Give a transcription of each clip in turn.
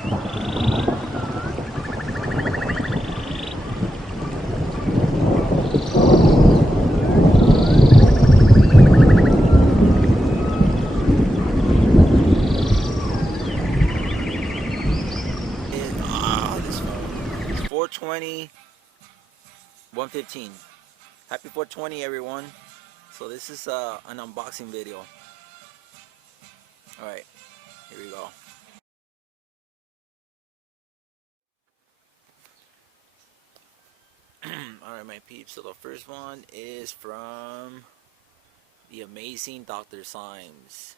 This phone. It's 420, 115. Happy 420, everyone. So this is an unboxing video. Alright, here we go. Alright, my peeps. So the first one is from the Amazing Doctor Zymes.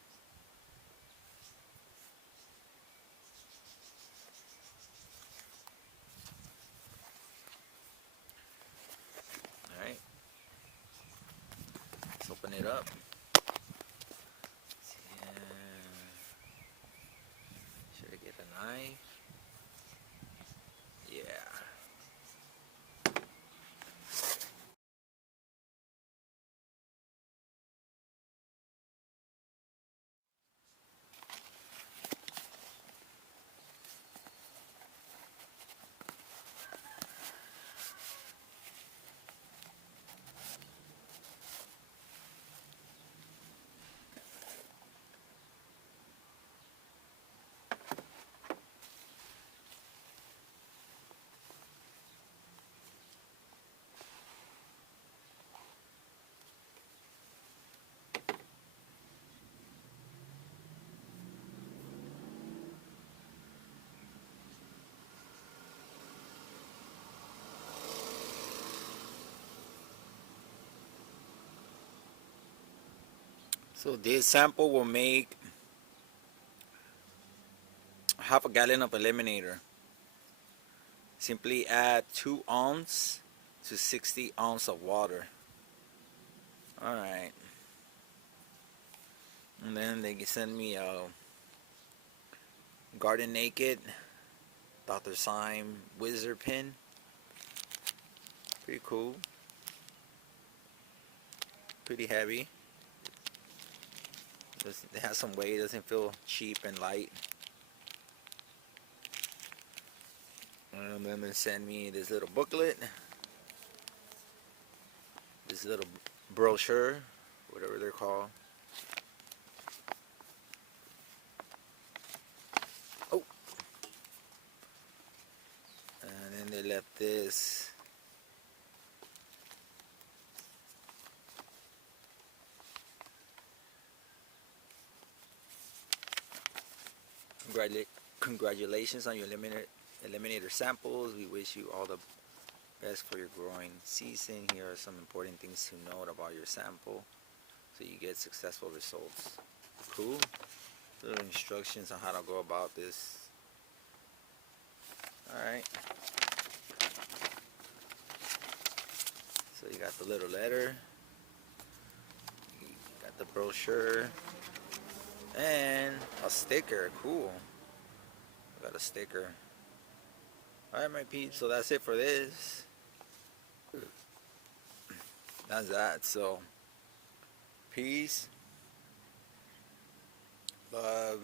Alright, let's open it up. Should I get a knife? Yeah. So this sample will make half a gallon of eliminator. Simply add 2 ounces to 60 ounces of water. Alright. And then they can send me a Garden Naked DoctorZymes Wizard pin. Pretty cool. Pretty heavy. It has some weight. Doesn't feel cheap and light. And then they send me this little booklet. This little brochure. Whatever they're called. Oh. And then they left this. Congratulations on your eliminator samples. We wish you all the best for your growing season. Here are some important things to note about your sample so you get successful results. Cool. Little instructions on how to go about this. Alright. So you got the little letter. You got the brochure. And a sticker. Cool. Got a sticker. Alright, my peeps, so that's it for this. That's that. So peace, love,